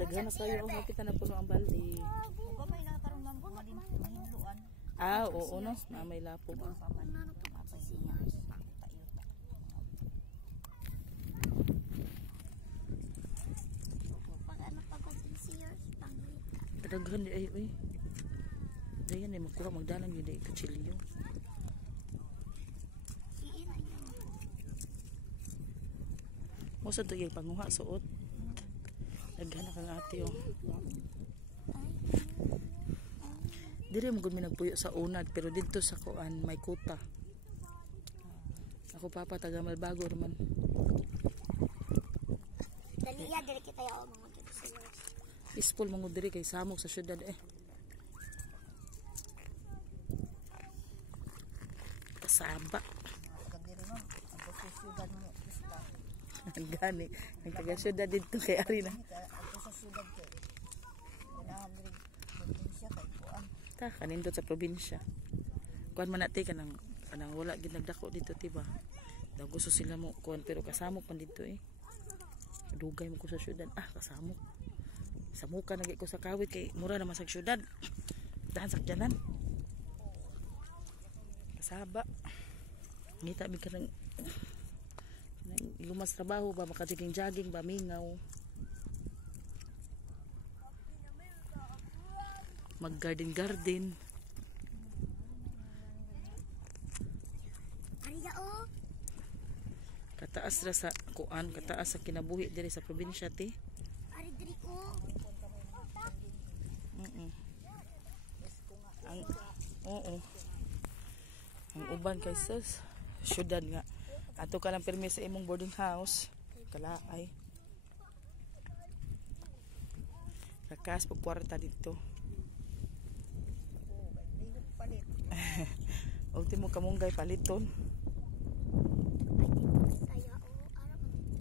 Daghan na kayo ang kita na puno ang balde. Ba may nakaroon man mahimluan. Ah, oo no, na may lapo ba. Daghan di ay oy. Dayan ay magkuha magdalan yun ay kutsilyo. Mo sa tuyay panguha suot. Daghan na kang ate oh. Dire mo gud mi nagpuyo sa unad pero dito sa kuan may kuta. Ako papa taga Malbago naman. Dali ya dire kita ya mga dito sa iyo. Peaceful mangud diri kay samok sa syudad eh. Kasaba. Kadiri no, ang sa syudad mo isla. Gani, ang taga syudad dito kay ari na. Ang sa syudad kay. Ganahan diri probinsya kay kuan. Ta kanindot sa probinsya. Kuan man natin kanang wala gid nagdako dito tiba. Daw gusto sila mo kuan pero kasamok man dito eh. Dugay mo ko sa syudad. Ah, kasamok. Samuka nagi ko sa kawit kay mura naman sa syudad. Dahan sakyanan. Kasaba. Ngita mi kanang lumas trabaho ba makajiging-jaging ba mingaw. Mag-garden. Ariya oh. Kataas ra sa kuan, kataas sa kinabuhi diri sa probinsya ti. Ari diri ko. Ang oo. Ang uban kay sus, syudad nga. Ato ka lang permi sa imong boarding house. Kalaay. Rakas pag kwarta dito. Palit. Ultimo kamunggay paliton.